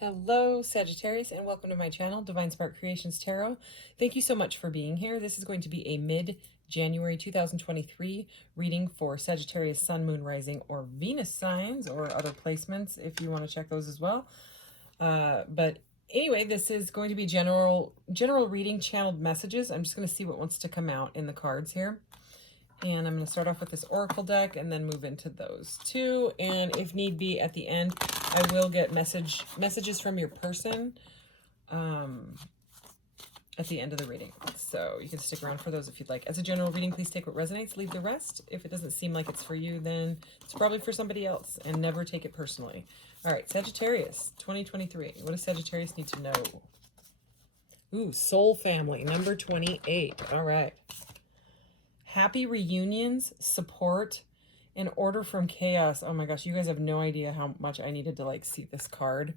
Hello, Sagittarius, and welcome to my channel, Divine Spark Creations Tarot. Thank you so much for being here. This is going to be a mid-January 2023 reading for Sagittarius, Sun, Moon, Rising, or Venus signs, or other placements if you want to check those as well. But anyway, this is going to be general reading, channeled messages. I'm just going to see what wants to come out in the cards here. And I'm going to start off with this Oracle deck and then move into those two. And if need be, at the end, I will get messages from your person at the end of the reading. So you can stick around for those if you'd like. As a general reading, please take what resonates, leave the rest. If it doesn't seem like it's for you, then it's probably for somebody else, and never take it personally. All right, Sagittarius, 2023. What does Sagittarius need to know? Ooh, soul family, number 28. All right. Happy reunions, support, and order from chaos. Oh my gosh, you guys have no idea how much I needed to like see this card.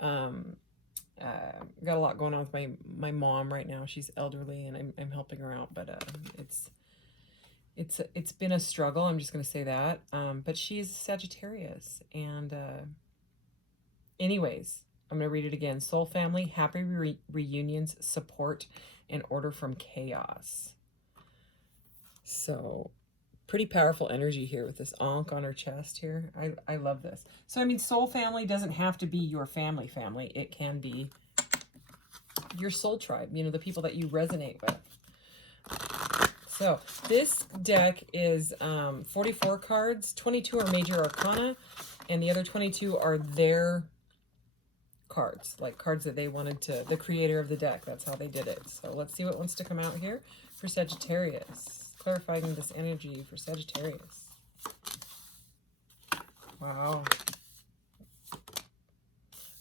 Got a lot going on with my mom right now. She's elderly, and I'm helping her out, but it's been a struggle. I'm just gonna say that. But she's Sagittarius, and anyways, I'm gonna read it again. Soul family, happy reunions, support, and order from chaos. So pretty powerful energy here with this Ankh on her chest here. I love this. So, I mean, soul family doesn't have to be your family. It can be your soul tribe, you know, the people that you resonate with. So this deck is 44 cards. 22 are major arcana, and the other 22 are their cards, like cards that they wanted to, the creator of the deck. That's how they did it. So let's see what wants to come out here for Sagittarius. Clarifying this energy for Sagittarius. Wow.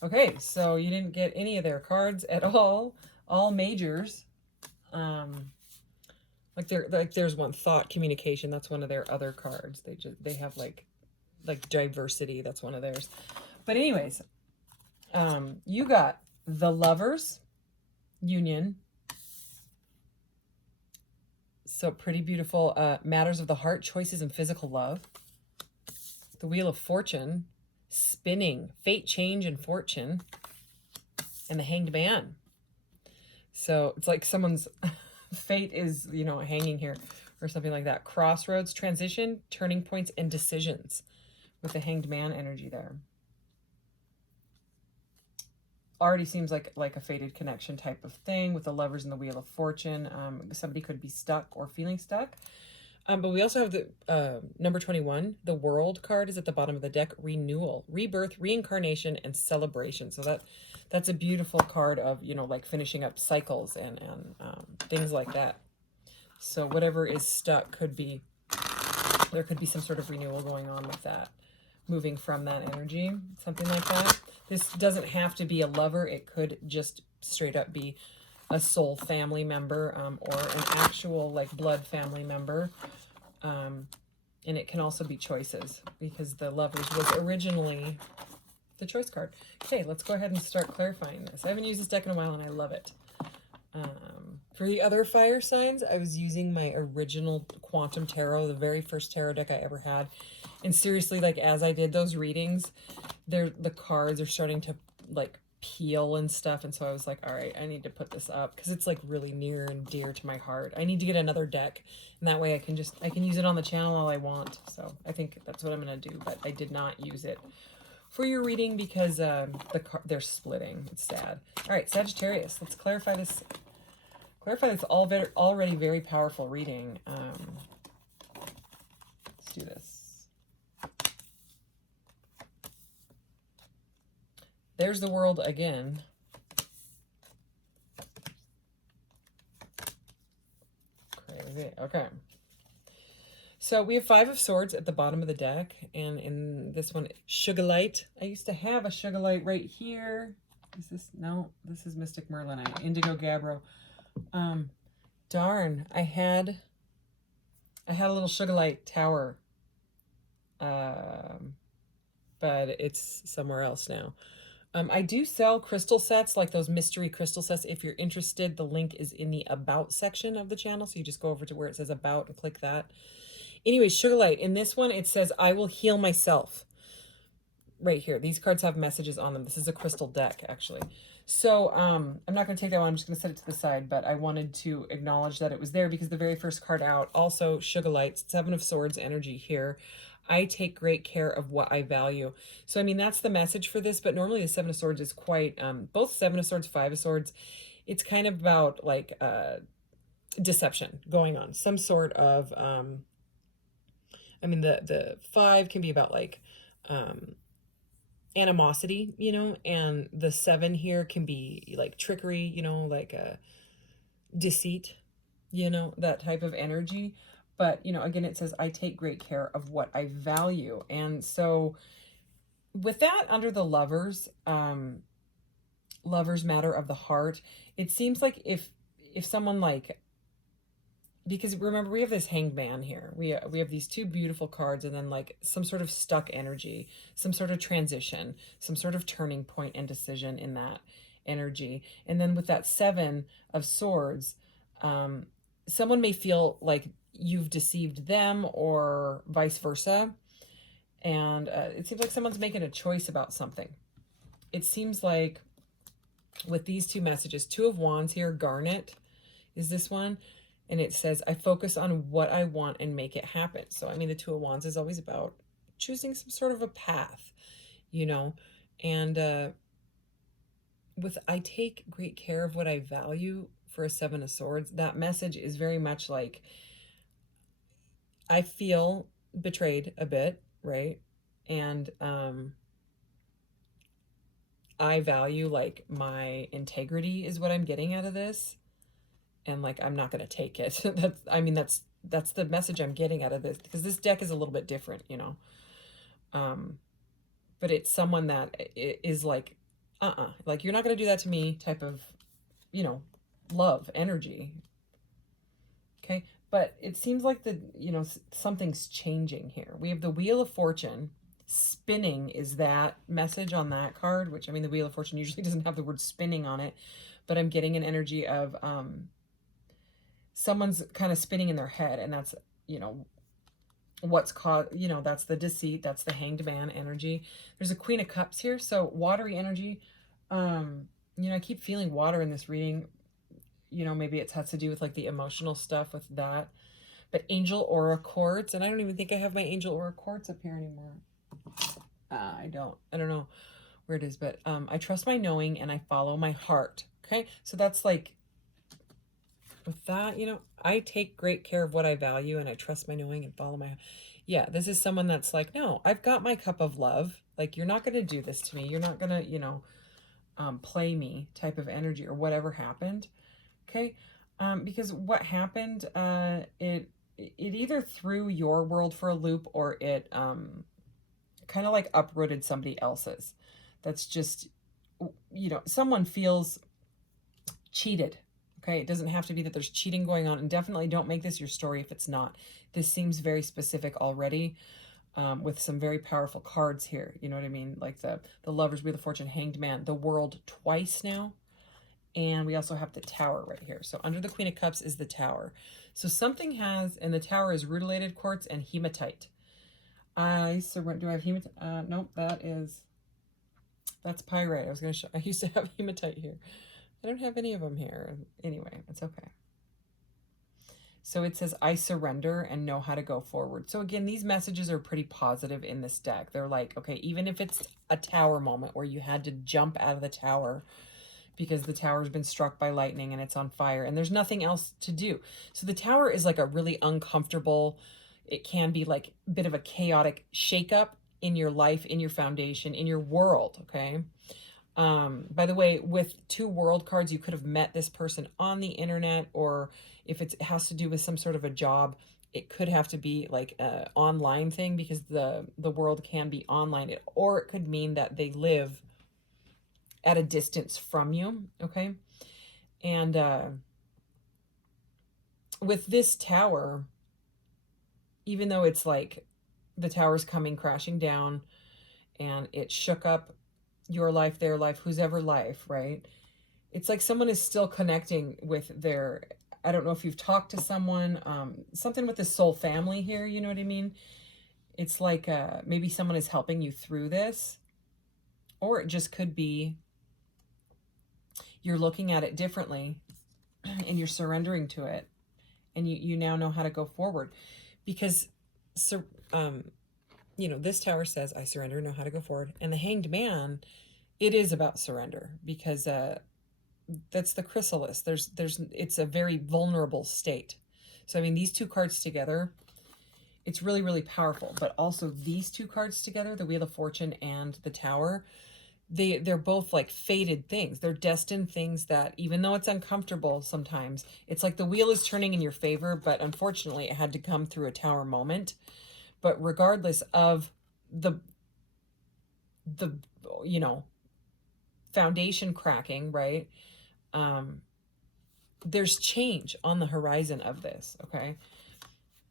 Okay, so you didn't get any of their cards at all majors. Like there's one, thought communication. That's one of their other cards. They have like diversity. That's one of theirs. But anyways, you got the Lovers, union. So pretty beautiful. Matters of the heart, choices, and physical love. The Wheel of Fortune, spinning, fate, change, and fortune. And the Hanged Man. So it's like someone's fate is, you know, hanging here or something like that. Crossroads, transition, turning points, and decisions with the Hanged Man energy there. Already seems like a fated connection type of thing with the Lovers and the Wheel of Fortune. Somebody could be stuck or feeling stuck. But we also have the number 21. The World card is at the bottom of the deck. Renewal, rebirth, reincarnation, and celebration. So that's a beautiful card of, you know, like finishing up cycles and things like that. So whatever is stuck could be, there could be some sort of renewal going on with that. Moving from that energy, something like that. This doesn't have to be a lover. It could just straight up be a soul family member or an actual like blood family member. And it can also be choices because the Lovers was originally the choice card. Okay, let's go ahead and start clarifying this. I haven't used this deck in a while and I love it. For the other fire signs, I was using my original Quantum Tarot, the very first tarot deck I ever had. And seriously, like as I did those readings, the cards are starting to like peel and stuff. And so I was like, all right, I need to put this up because it's like really near and dear to my heart. I need to get another deck, and that way I can use it on the channel all I want. So I think that's what I'm going to do, but I did not use it for your reading because they're splitting. It's sad. All right, Sagittarius, let's clarify this. Clarify this already very powerful reading. Let's do this. There's the World again. Crazy. Okay. So we have 5 of Swords at the bottom of the deck. And in this one, Sugarlight. I used to have a Sugarlight right here. Is this? No, this is Mystic Merlin. Indigo Gabbro. Darn. I had a little Sugarlight tower. But it's somewhere else now. I do sell crystal sets, like those mystery crystal sets. If you're interested, the link is in the About section of the channel. So you just go over to where it says About and click that. Anyway, Sugarlight. In this one, it says, I will heal myself. right here. These cards have messages on them. This is a crystal deck, actually. So I'm not going to take that one. I'm just going to set it to the side, but I wanted to acknowledge that it was there because the very first card out, also Sugar Lights, Seven of Swords energy here. I take great care of what I value. So, I mean, that's the message for this, but normally the Seven of Swords is quite, both Seven of Swords, Five of Swords, it's kind of about like deception going on. Some sort of, I mean, the five can be about like, animosity, you know, and the seven here can be like trickery, you know, like a deceit, you know, that type of energy. But, you know, again, it says, I take great care of what I value. And so with that under the lovers, lovers matter of the heart, it seems like if someone like, because remember we have this hanged man here, we have these two beautiful cards, and then like some sort of stuck energy, some sort of transition, some sort of turning point and decision in that energy. And then with that Seven of Swords, someone may feel like you've deceived them or vice versa, and it seems like someone's making a choice about something. It seems like with these two messages, Two of Wands here, Garnet is this one. And it says, I focus on what I want and make it happen. So, I mean, the Two of Wands is always about choosing some sort of a path, you know. And with I take great care of what I value for a Seven of Swords, that message is very much like, I feel betrayed a bit, right? And I value like my integrity is what I'm getting out of this. And like, I'm not going to take it. That's the message I'm getting out of this, because this deck is a little bit different, you know. But it's someone that is like, like, you're not going to do that to me type of, you know, love energy. Okay. But it seems like you know, something's changing here. We have the Wheel of Fortune. Spinning is that message on that card, which, I mean, the Wheel of Fortune usually doesn't have the word spinning on it, but I'm getting an energy of, someone's kind of spinning in their head, and that's, you know, what's caused, you know, that's the deceit, that's the Hanged Man energy. There's a Queen of Cups here, so watery energy. You know, I keep feeling water in this reading. You know, maybe it has to do with like the emotional stuff with that. But Angel Aura Quartz, and I don't even think I have my Angel Aura Quartz up here anymore. I don't know where it is, but I trust my knowing and I follow my heart. Okay, so that's like, with that, you know, I take great care of what I value and I trust my knowing and follow my, yeah, this is someone that's like, no, I've got my cup of love. Like, you're not going to do this to me. You're not going to, you know, play me type of energy or whatever happened. Okay. Because what happened, it either threw your world for a loop, or it, kind of like uprooted somebody else's. That's just, you know, someone feels cheated. Okay, it doesn't have to be that there's cheating going on, and definitely don't make this your story if it's not. This seems very specific already, with some very powerful cards here. You know what I mean? Like the Lovers, Wheel of Fortune, Hanged Man, the World twice now. And we also have the Tower right here. So under the Queen of Cups is the Tower. So something has, and the Tower is rutilated quartz and hematite. I surrender. Do I have hematite? Nope, that's pyrite. I was going to show, I used to have hematite here. I don't have any of them here. Anyway, it's okay. So it says, I surrender and know how to go forward. So again, these messages are pretty positive in this deck. They're like, okay, even if it's a tower moment where you had to jump out of the tower because the tower's been struck by lightning and it's on fire and there's nothing else to do. So the tower is like a really uncomfortable, it can be like a bit of a chaotic shakeup in your life, in your foundation, in your world, okay? By the way, with two world cards, you could have met this person on the internet, or if it has to do with some sort of a job, it could have to be like an online thing, because the world can be online, or it could mean that they live at a distance from you, okay? And with this tower, even though it's like the tower's coming crashing down and it shook up your life, their life, whose ever life, right? It's like someone is still connecting with their, I don't know if you've talked to someone, something with the soul family here, you know what I mean? It's like maybe someone is helping you through this. Or it just could be you're looking at it differently and you're surrendering to it, and you now know how to go forward. Because this tower says, I surrender, know how to go forward. And the Hanged Man, it is about surrender, because that's the chrysalis. It's a very vulnerable state. So I mean, these two cards together, it's really, really powerful. But also these two cards together, the Wheel of Fortune and the Tower, they're both like fated things. They're destined things that, even though it's uncomfortable sometimes, it's like the wheel is turning in your favor, but unfortunately it had to come through a Tower moment. But regardless of the foundation cracking, right? There's change on the horizon of this, okay?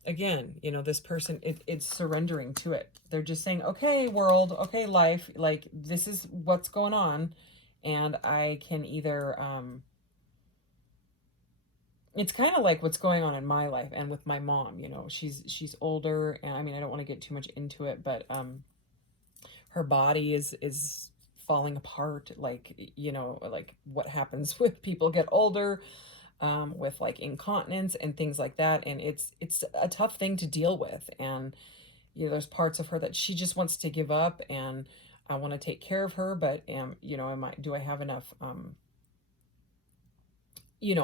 Again, this person, it's surrendering to it. They're just saying, okay, world, okay, life, like, this is what's going on. And I can either, it's kind of like what's going on in my life and with my mom. She's older, and I mean, I don't want to get too much into it, but her body is falling apart, like what happens with people get older, with like incontinence and things like that. And it's a tough thing to deal with. And there's parts of her that she just wants to give up, and I want to take care of her, but do I have enough?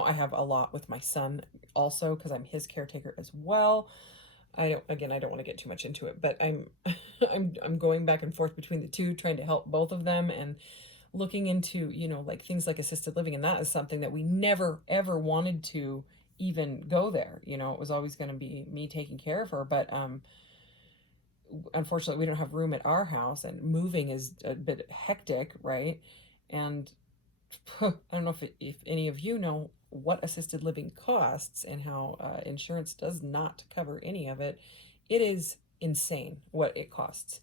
I have a lot with my son also, because I'm his caretaker as well. I don't want to get too much into it, but I'm I'm going back and forth between the two, trying to help both of them, and looking into, like things like assisted living. And that is something that we never ever wanted to even go there. It was always going to be me taking care of her, but unfortunately we don't have room at our house, and moving is a bit hectic, right? And I don't know if any of you know what assisted living costs, and how insurance does not cover any of it. It is insane what it costs.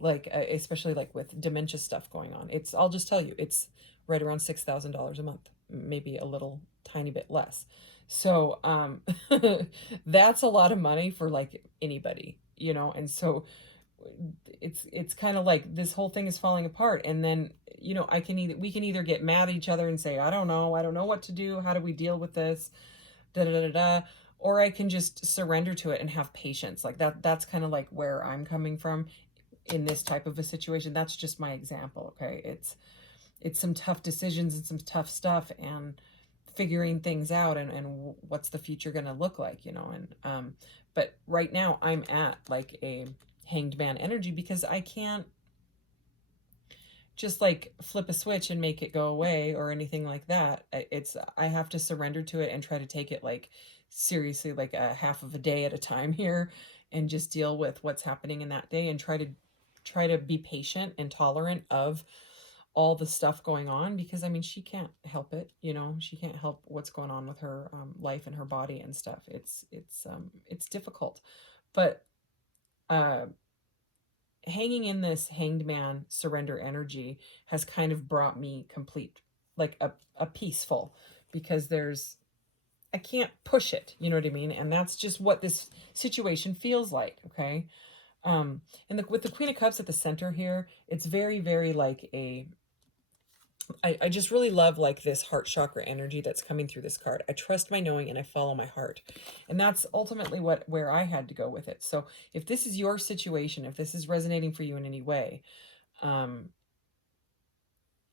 Like especially like with dementia stuff going on. I'll just tell you, it's right around $6,000 a month, maybe a little tiny bit less. So that's a lot of money for like anybody, and so it's kind of like this whole thing is falling apart. And then we can either get mad at each other and say, I don't know what to do, how do we deal with this, da da da da, or I can just surrender to it and have patience. Like that's kind of like where I'm coming from in this type of a situation. That's just my example, okay? It's some tough decisions and some tough stuff, and figuring things out, and what's the future going to look like, and but right now I'm at like a Hanged Man energy, because I can't just like flip a switch and make it go away or anything like that. I have to surrender to it and try to take it like seriously, like a half of a day at a time here, and just deal with what's happening in that day, and try to be patient and tolerant of all the stuff going on, because I mean, she can't help it. She can't help what's going on with her life and her body and stuff. It's difficult, but hanging in this Hanged Man surrender energy has kind of brought me complete, like a peaceful, because I can't push it, you know what I mean? And that's just what this situation feels like, okay? And with the Queen of Cups at the center here, it's very, very like I just really love like this heart chakra energy that's coming through this card. I trust my knowing and I follow my heart. And that's ultimately where I had to go with it. So if this is your situation, if this is resonating for you in any way,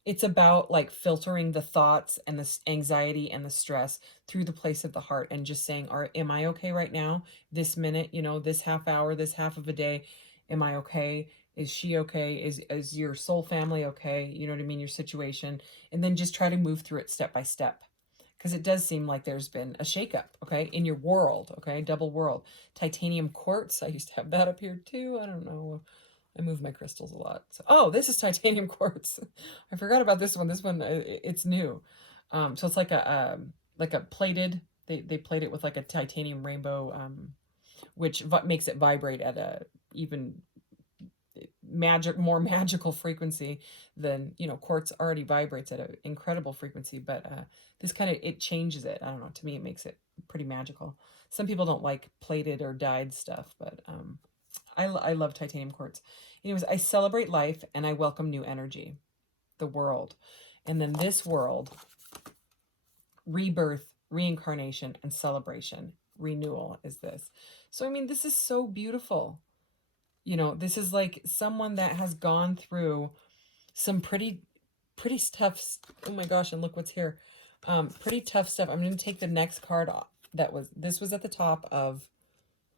it's about like filtering the thoughts and the anxiety and the stress through the place of the heart, and just saying, am I okay right now? This minute, this half hour, this half of a day, am I okay? Is she okay? Is your soul family okay? You know what I mean? Your situation. And then just try to move through it step by step. Because it does seem like there's been a shakeup, okay, in your world, okay? Double world. Titanium quartz. I used to have that up here too. I don't know. I move my crystals a lot. So, this is titanium quartz. I forgot about this one. This one, it's new. So it's like a plated. They plate it with like a titanium rainbow, which makes it vibrate at a even more magical frequency than quartz already vibrates at an incredible frequency. But this kind of, it changes it. I don't know. To me, it makes it pretty magical. Some people don't like plated or dyed stuff, but I love titanium quartz. Anyways, I celebrate life and I welcome new energy, the world. And then this world, rebirth, reincarnation, and celebration, renewal is this. So, I mean, this is so beautiful. You know, this is like someone that has gone through some pretty tough, oh my gosh, and look what's here. Pretty tough stuff. I'm going to take the next card off. This was at the top of,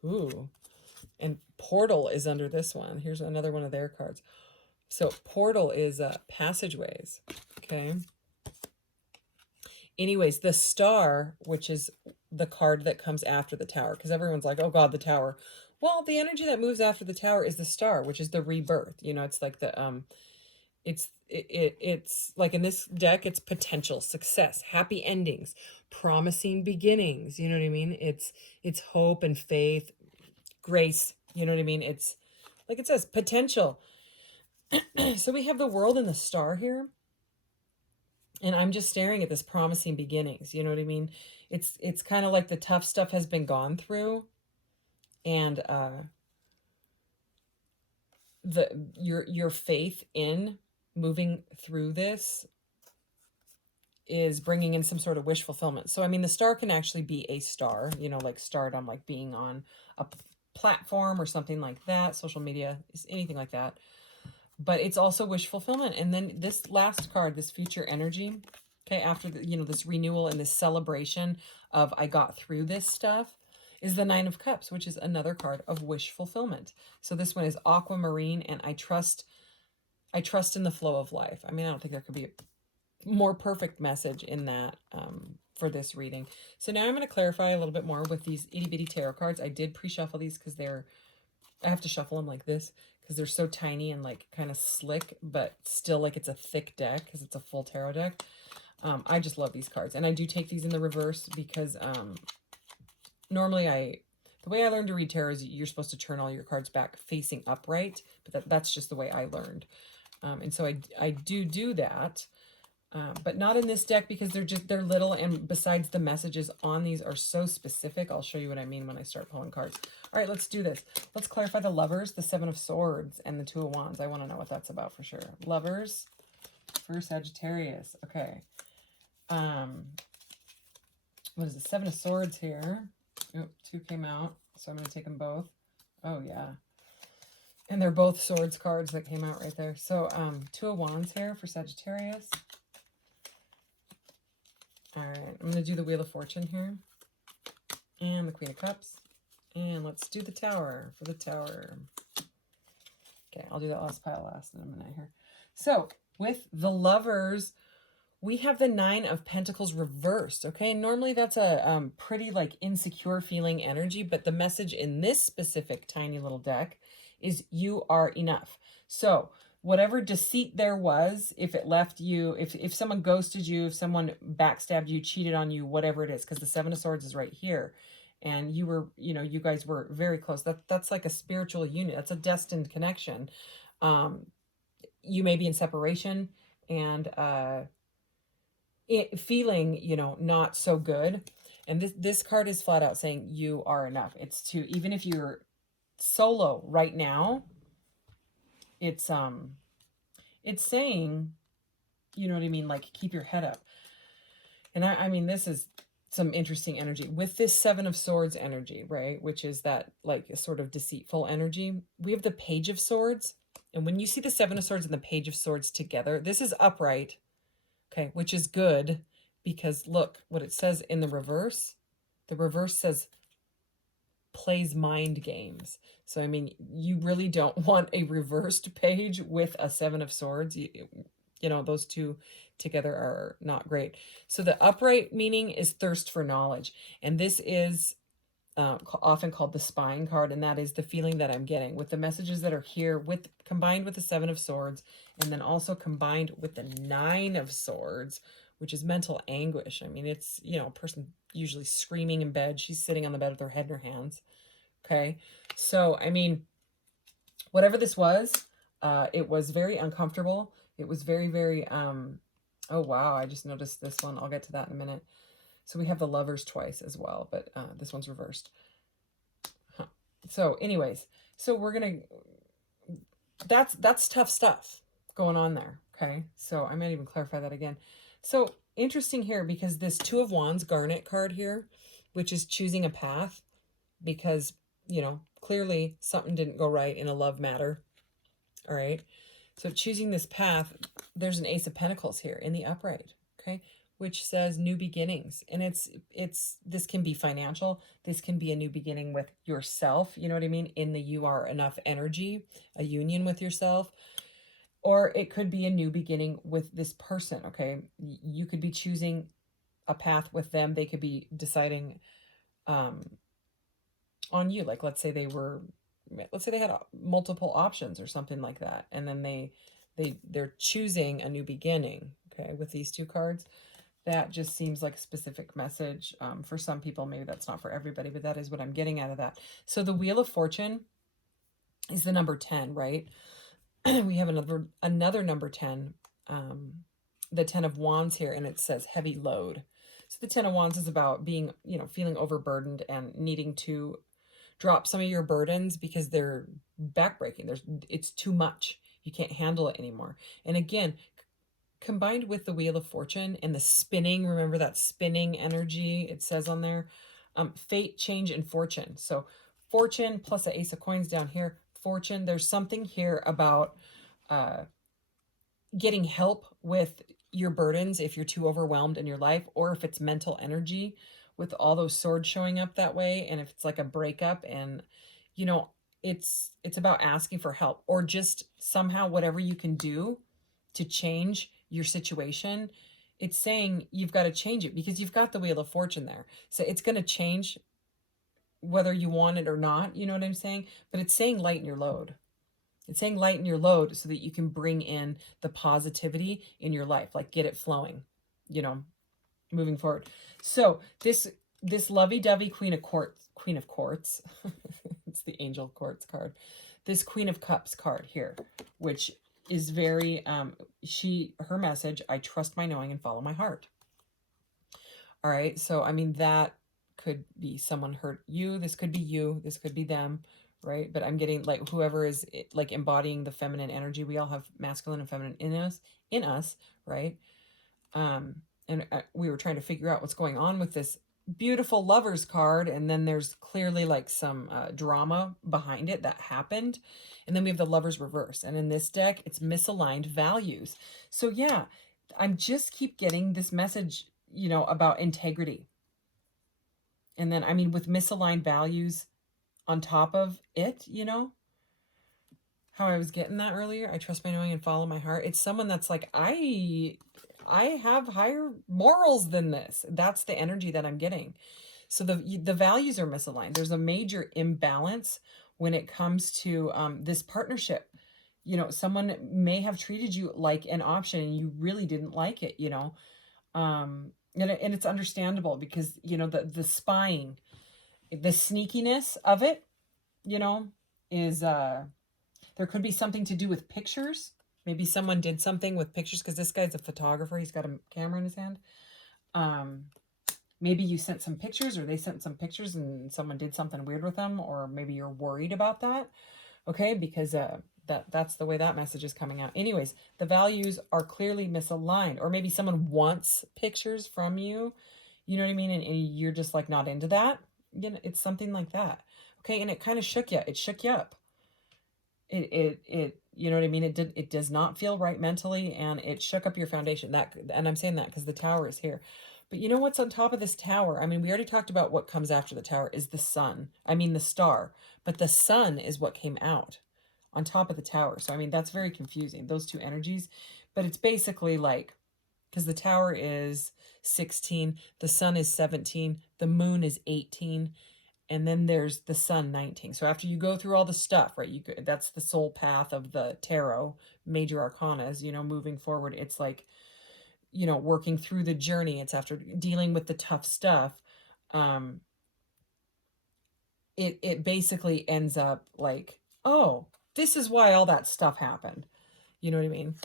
ooh, and portal is under this one. Here's another one of their cards. So portal is passageways. Okay. Anyways, the star, which is the card that comes after the tower, because everyone's like, oh God, the tower. Well, the energy that moves after the tower is the star, which is the rebirth. You know, it's like the it's like in this deck, it's potential, success, happy endings, promising beginnings. You know what I mean? It's hope and faith, grace. You know what I mean? It's like it says potential. So we have the world and the star here. And I'm just staring at this promising beginnings. You know what I mean? It's kind of like the tough stuff has been gone through, and your faith in moving through this is bringing in some sort of wish fulfillment. So I mean, the star can actually be a star. You know, like stardom, like being on a platform or something like that, social media, anything like that. But it's also wish fulfillment. And then this last card, this future energy, okay, after the, you know, this renewal and this celebration of I got through this stuff, is the Nine of Cups, which is another card of wish fulfillment. So this one is aquamarine, and I trust in the flow of life. I mean, I don't think there could be a more perfect message in that for this reading. So now I'm going to clarify a little bit more with these itty bitty tarot cards. I did pre-shuffle these because I have to shuffle them like this because they're so tiny and like kind of slick, but still like it's a thick deck because it's a full tarot deck. I just love these cards. And I do take these in the reverse because normally the way I learned to read tarot is you're supposed to turn all your cards back facing upright, but that's just the way I learned. And so I do that. But not in this deck because they're little, and besides the messages on these are so specific. I'll show you what I mean when I start pulling cards. All right, let's do this. Let's clarify the Lovers, the Seven of Swords, and the Two of Wands. I want to know what that's about for sure. Lovers for Sagittarius. Okay. What is the Seven of Swords here? Oh, two came out, so I'm going to take them both. Oh, yeah. And they're both swords cards that came out right there. So, Two of Wands here for Sagittarius. All right, I'm going to do the Wheel of Fortune here. And the Queen of Cups. And let's do the Tower for the Tower. Okay, I'll do that last pile last in a minute here. So, with the Lovers, we have the Nine of Pentacles reversed, okay? Normally that's a pretty, like, insecure feeling energy, but the message in this specific tiny little deck is you are enough. So, whatever deceit there was, if it left you, if someone ghosted you, if someone backstabbed you, cheated on you, whatever it is, because the Seven of Swords is right here, and you were, you know, you guys were very close. That's like a spiritual union. That's a destined connection. You may be in separation and feeling, you know, not so good. And this card is flat out saying you are enough. It's to, even if you're solo right now, it's saying, you know what I mean, like keep your head up. And I mean, this is some interesting energy with this Seven of Swords energy, right? Which is that like a sort of deceitful energy. We have the Page of Swords, and when you see the Seven of Swords and the Page of Swords together, this is upright, okay, which is good because look what it says in the reverse. The reverse says plays mind games. So, I mean, you really don't want a reversed page with a Seven of Swords. You know, those two together are not great. So the upright meaning is thirst for knowledge. And this is often called the spine card. And that is the feeling that I'm getting with the messages that are here combined with the Seven of Swords. And then also combined with the Nine of Swords, which is mental anguish. I mean, it's, you know, a person usually screaming in bed. She's sitting on the bed with her head in her hands. Okay. So, I mean, whatever this was, it was very uncomfortable. It was very, very, oh, wow. I just noticed this one. I'll get to that in a minute. So we have the Lovers twice as well, but this one's reversed. Huh. So anyways, So we're going to, that's tough stuff going on there. Okay. So I might even clarify that again. So interesting here, because this Two of Wands Garnet card here, which is choosing a path, because, you know, clearly something didn't go right in a love matter. All right. So choosing this path, there's an Ace of Pentacles here in the upright. Okay. Which says new beginnings. And this can be financial. This can be a new beginning with yourself. You know what I mean? In the you are enough energy, a union with yourself. Or it could be a new beginning with this person. Okay. You could be choosing a path with them. They could be deciding, on you. Like, let's say they had multiple options or something like that. And then they're choosing a new beginning. Okay. With these two cards, that just seems like a specific message. For some people, maybe that's not for everybody, but that is what I'm getting out of that. So the Wheel of Fortune is the number 10, right? We have another number 10, the 10 of Wands here, and it says heavy load. So the 10 of Wands is about being, you know, feeling overburdened and needing to drop some of your burdens because they're backbreaking. It's too much. You can't handle it anymore. And again, combined with the Wheel of Fortune and the spinning, remember that spinning energy it says on there, fate, change, and fortune. So fortune plus the Ace of Coins down here, fortune. There's something here about getting help with your burdens if you're too overwhelmed in your life, or if it's mental energy with all those swords showing up that way. And if it's like a breakup and, you know, it's about asking for help, or just somehow whatever you can do to change your situation. It's saying you've got to change it because you've got the Wheel of Fortune there. So it's going to change whether you want it or not. You know what I'm saying? But it's saying lighten your load. It's saying lighten your load so that you can bring in the positivity in your life, like get it flowing, you know, moving forward. So this lovey-dovey Queen of Quartz, it's the Angel Quartz card. This Queen of Cups card here, which is very, her message, I trust my knowing and follow my heart. All right. So, I mean, that could be someone hurt you. This could be you. This could be them. Right. But I'm getting like whoever is like embodying the feminine energy. We all have masculine and feminine in us. Right. And we were trying to figure out what's going on with this beautiful Lovers card, and then there's clearly like some drama behind it that happened, and then we have the Lovers reverse, and in this deck it's misaligned values. So yeah, I'm just keep getting this message, you know, about integrity, and then I mean with misaligned values on top of it, you know, how I was getting that earlier. I trust my knowing and follow my heart. It's someone that's like, I have higher morals than this. That's the energy that I'm getting. So the values are misaligned. There's a major imbalance when it comes to this partnership. You know, someone may have treated you like an option and you really didn't like it, you know. And it's understandable because, you know, the spying, the sneakiness of it, you know, is there could be something to do with pictures. Maybe someone did something with pictures because this guy's a photographer. He's got a camera in his hand. Maybe you sent some pictures, or they sent some pictures and someone did something weird with them, or maybe you're worried about that. Okay, because that's the way that message is coming out. Anyways, the values are clearly misaligned, or maybe someone wants pictures from you. You know what I mean? And you're just like not into that. You know, it's something like that. Okay, and it kind of shook you. It shook you up. It you know what I mean? It does not feel right mentally, and it shook up your foundation. And I'm saying that because the Tower is here. But you know what's on top of this Tower? I mean, we already talked about what comes after the Tower is the sun. I mean, the star. But the sun is what came out on top of the Tower. So, I mean, that's very confusing, those two energies. But it's basically like, because the Tower is 16, the sun is 17, the moon is 18, and then there's the sun 19. So after you go through all the stuff, right, that's the soul path of the tarot, major arcanas, you know, moving forward. It's like, you know, working through the journey. It's after dealing with the tough stuff. It basically ends up like, oh, this is why all that stuff happened. You know what I mean?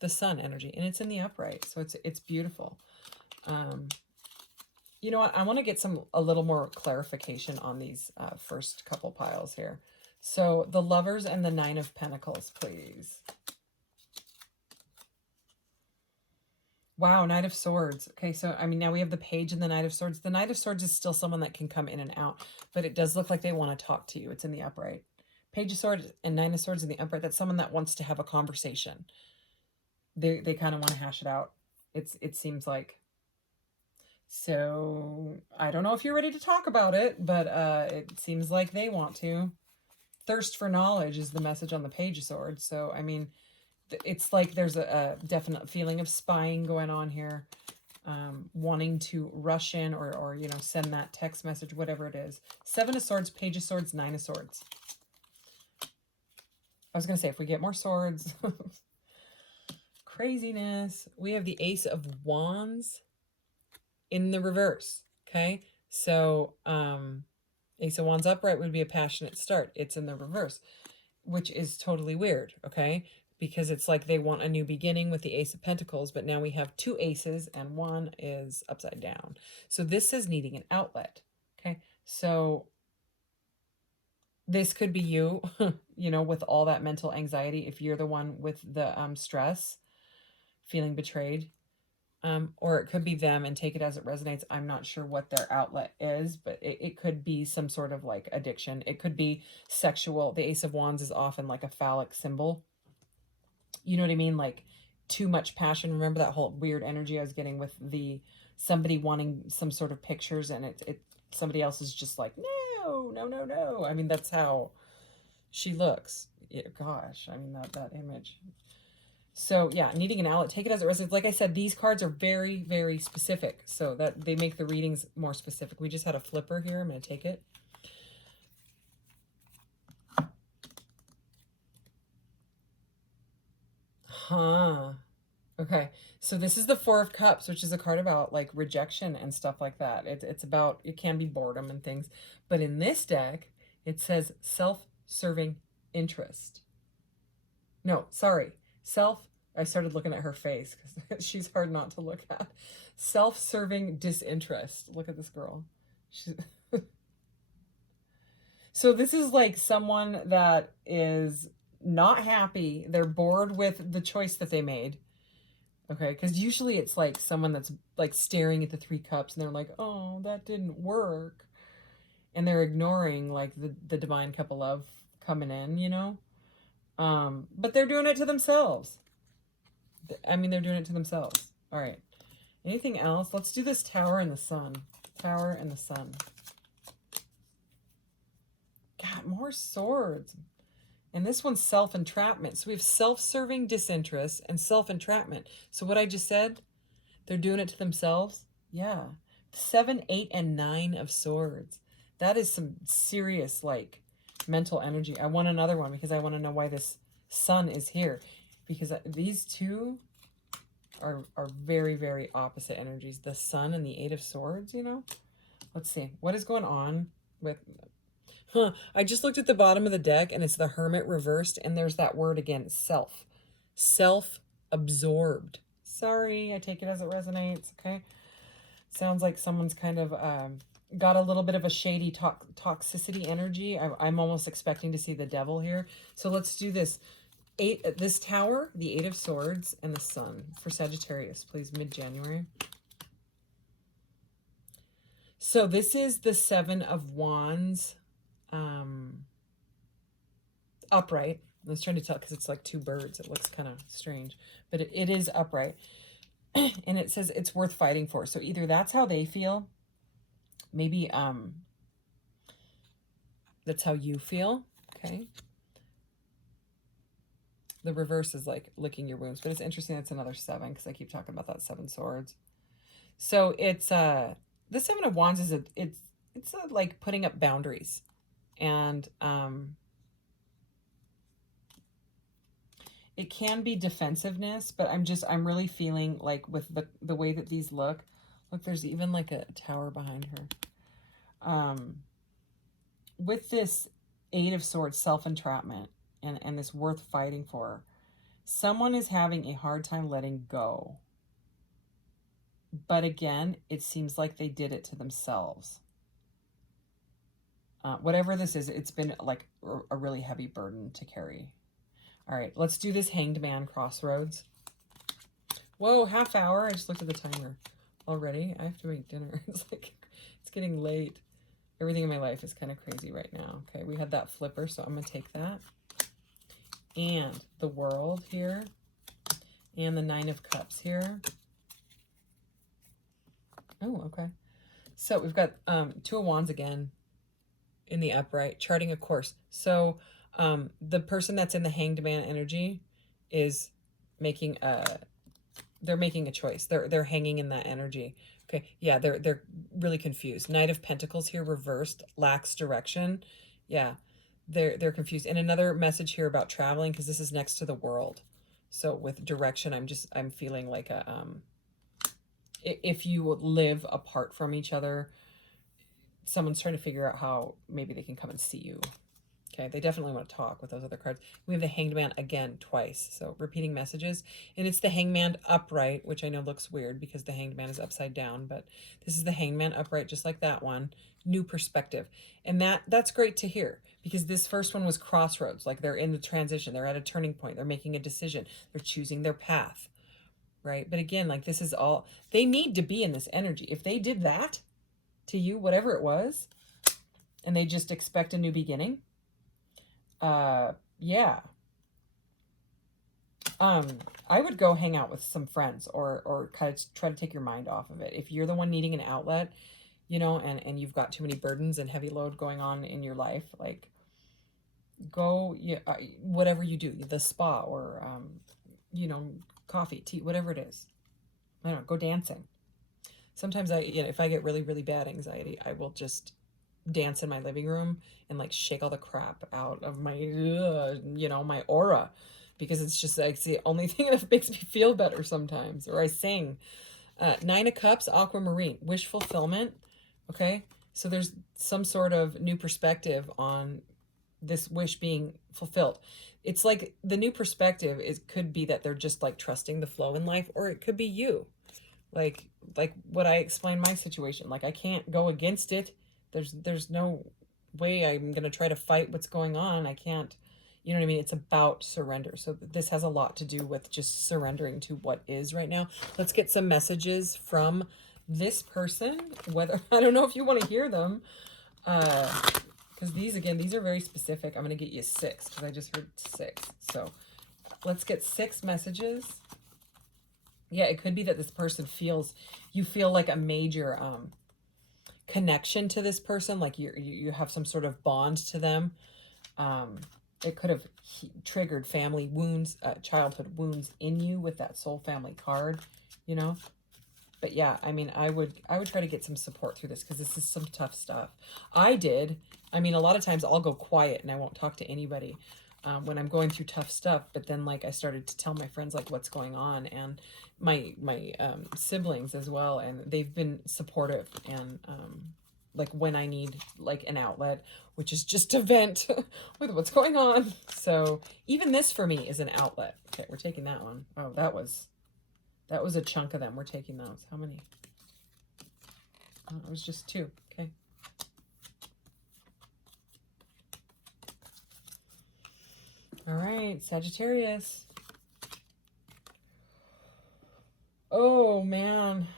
The sun energy, and it's in the upright. So it's beautiful. You know what? I want to get a little more clarification on these first couple piles here. So the Lovers and the Nine of Pentacles, please. Wow, Knight of Swords. Okay, so, I mean, now we have the Page and the Knight of Swords. The Knight of Swords is still someone that can come in and out, but it does look like they want to talk to you. It's in the upright. Page of Swords and Nine of Swords in the upright. That's someone that wants to have a conversation. They kind of want to hash it out. It seems like. So, I don't know if you're ready to talk about it, but it seems like they want to. Thirst for knowledge is the message on the Page of Swords. So, I mean, it's like there's a definite feeling of spying going on here, wanting to rush in or you know, send that text message, whatever it is. Seven of Swords, Page of Swords, Nine of Swords. I was going to say, if we get more swords, craziness. We have the Ace of Wands in the reverse. Okay. So, Ace of Wands upright would be a passionate start. It's in the reverse, which is totally weird. Okay. Because it's like they want a new beginning with the Ace of Pentacles, but now we have two aces and one is upside down. So this is needing an outlet. Okay. So this could be you, you know, with all that mental anxiety. If you're the one with the stress, feeling betrayed, or it could be them, and take it as it resonates. I'm not sure what their outlet is, but it could be some sort of like addiction. It could be sexual. The Ace of Wands is often like a phallic symbol. You know what I mean? Like too much passion. Remember that whole weird energy I was getting with the somebody wanting some sort of pictures, and somebody else is just like, no, no, no, no. I mean, that's how she looks. Yeah, gosh, I mean, that image. So yeah, needing an outlet. Take it as it resonates. Like I said, these cards are very, very specific, so that they make the readings more specific. We just had a flipper here. I'm going to take it. Huh. Okay. So this is the Four of Cups, which is a card about like rejection and stuff like that. It's about, it can be boredom and things. But in this deck, it says self-serving interest. No, sorry. I started looking at her face because she's hard not to look at. Self-serving disinterest. Look at this girl. So this is like someone that is not happy. They're bored with the choice that they made. Okay, because usually it's like someone that's like staring at the Three Cups and they're like, oh, that didn't work. And they're ignoring like the divine cup of love coming in, you know? But they're doing it to themselves. I mean, they're doing it to themselves. All right. Anything else? Let's do this Tower and the Sun. Tower and the Sun. God, more swords. And this one's self-entrapment. So we have self-serving disinterest and self-entrapment. So what I just said, they're doing it to themselves. Yeah. 7, 8, and 9 of swords. That is some serious, like, mental energy. I want another one because I want to know why this Sun is here. Because these two are very, very opposite energies. The Sun and the 8 of swords, you know? Let's see. What is going on with... I just looked at the bottom of the deck and it's the Hermit reversed, and there's that word again, self. Self-absorbed. Sorry, I take it as it resonates, okay? Sounds like someone's kind of got a little bit of a shady toxicity energy. I'm almost expecting to see the devil here. So let's do this. This Tower, the 8 of Swords, and the Sun for Sagittarius, please, mid-January. So this is the 7 of Wands. Upright. I was trying to tell because it's like two birds. It looks kind of strange, but it is upright. And it says it's worth fighting for. So either that's how they feel. Maybe that's how you feel. Okay. The reverse is like licking your wounds, but it's interesting. It's another 7 because I keep talking about that 7 swords. So it's the 7 of Wands is it's like putting up boundaries. And it can be defensiveness, but I'm really feeling like with the way that these look, there's even like a tower behind her. With this 8 of Swords, self-entrapment, and this worth fighting for, someone is having a hard time letting go. But again, it seems like they did it to themselves. Whatever this is, it's been like a really heavy burden to carry. All right, let's do this Hanged Man crossroads. Whoa, half hour. I just looked at the timer already. I have to make dinner. It's like, it's getting late. Everything in my life is kind of crazy right now. Okay, we had that flipper, so I'm going to take that. And the World here. And the Nine of Cups here. Oh, okay. So we've got Two of Wands again in the upright, charting a course. So the person that's in the Hanged Man energy is making they're making a choice. They're hanging in that energy. Okay, yeah, they're really confused. Knight of Pentacles here reversed, lacks direction. Yeah, they're confused. And another message here about traveling, because this is next to the World. So with direction, I'm feeling like a if you live apart from each other, someone's trying to figure out how maybe they can come and see you. Okay, they definitely want to talk with those other cards. We have the Hanged Man again twice, so repeating messages. And it's the Hanged Man upright, which I know looks weird because the Hanged Man is upside down, but this is the Hanged Man upright, just like that one. New perspective. And that's great to hear, because this first one was crossroads, like they're in the transition, they're at a turning point, they're making a decision, they're choosing their path, right? But again, like this is all, they need to be in this energy. If they did that to you, whatever it was, and they just expect a new beginning, yeah. I would go hang out with some friends or kind of try to take your mind off of it. If you're the one needing an outlet, you know, and you've got too many burdens and heavy load going on in your life, like go, yeah, whatever you do, the spa or, you know, coffee, tea, whatever it is. I don't know, go dancing. Sometimes you know, if I get really, really bad anxiety, I will just dance in my living room and like shake all the crap out of my, you know, my aura, because it's just like it's the only thing that makes me feel better sometimes. Or I sing. Nine of Cups, aquamarine, wish fulfillment. Okay, so there's some sort of new perspective on this wish being fulfilled. It's like the new perspective could be that they're just like trusting the flow in life, or it could be you. Like what I explained my situation. Like I can't go against it. There's no way I'm going to try to fight what's going on. I can't, you know what I mean? It's about surrender. So this has a lot to do with just surrendering to what is right now. Let's get some messages from this person, whether, I don't know if you want to hear them, because these are very specific. I'm going to get you 6 because I just heard 6. So let's get 6 messages. Yeah, it could be that this person you feel like a major, connection to this person, like you have some sort of bond to them. It could have triggered family wounds, childhood wounds in you with that soul family card, you know. But yeah, I mean, I would try to get some support through this, because this is some tough stuff. I mean, a lot of times I'll go quiet and I won't talk to anybody when I'm going through tough stuff. But then like I started to tell my friends like what's going on, and my siblings as well, and they've been supportive, and like when I need like an outlet, which is just to vent with what's going on. So even this for me is an outlet. Okay, we're taking that one. Oh, that was a chunk of them. We're taking those. How many? It was just 2. Okay. All right, Sagittarius. Oh, man.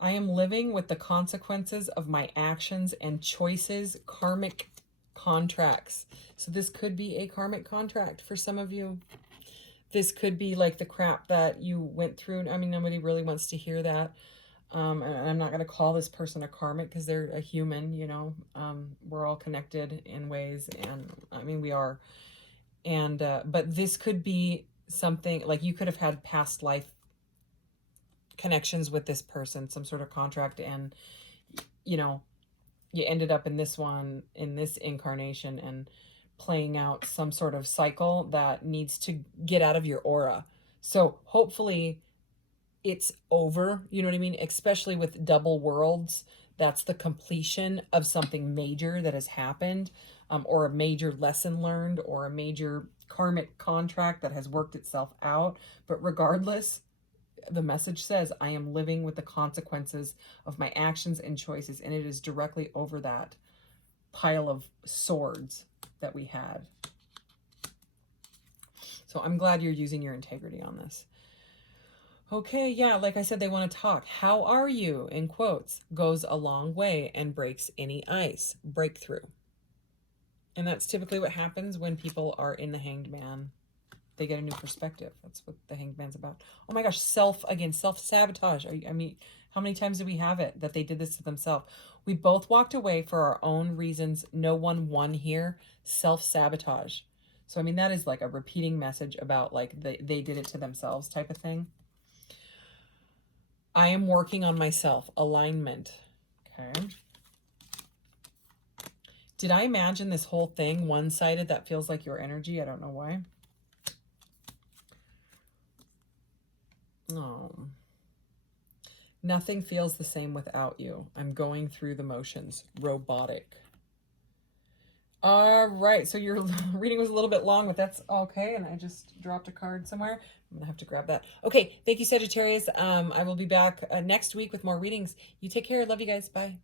I am living with the consequences of my actions and choices, karmic contracts. So this could be a karmic contract for some of you. This could be like the crap that you went through. I mean, nobody really wants to hear that. And I'm not going to call this person a karmic, because they're a human, you know. We're all connected in ways, and I mean, we are. And but this could be something like you could have had past life connections with this person, some sort of contract, and you know, you ended up in this one, in this incarnation, and playing out some sort of cycle that needs to get out of your aura. So hopefully it's over, you know what I mean? Especially with double worlds, that's the completion of something major that has happened, or a major lesson learned, or a major karmic contract that has worked itself out. But regardless, the message says, I am living with the consequences of my actions and choices, and it is directly over that. pile of swords that we had. So I'm glad you're using your integrity on this. Okay, yeah, like I said, they want to talk. How are you, in quotes, goes a long way and breaks any ice. Breakthrough. And that's typically what happens when people are in the Hanged Man. They get a new perspective. That's what the Hanged Man's about. Oh my gosh, self-sabotage. I mean, how many times do we have it that they did this to themselves? We both walked away for our own reasons. No one won here. Self-sabotage. So, I mean, that is like a repeating message about like they did it to themselves type of thing. I am working on myself. Alignment. Okay. Did I imagine this whole thing one-sided? That feels like your energy. I don't know why. Oh. Nothing feels the same without you. I'm going through the motions. Robotic. All right. So your reading was a little bit long, but that's okay. And I just dropped a card somewhere. I'm going to have to grab that. Okay. Thank you, Sagittarius. I will be back next week with more readings. You take care. Love you guys. Bye.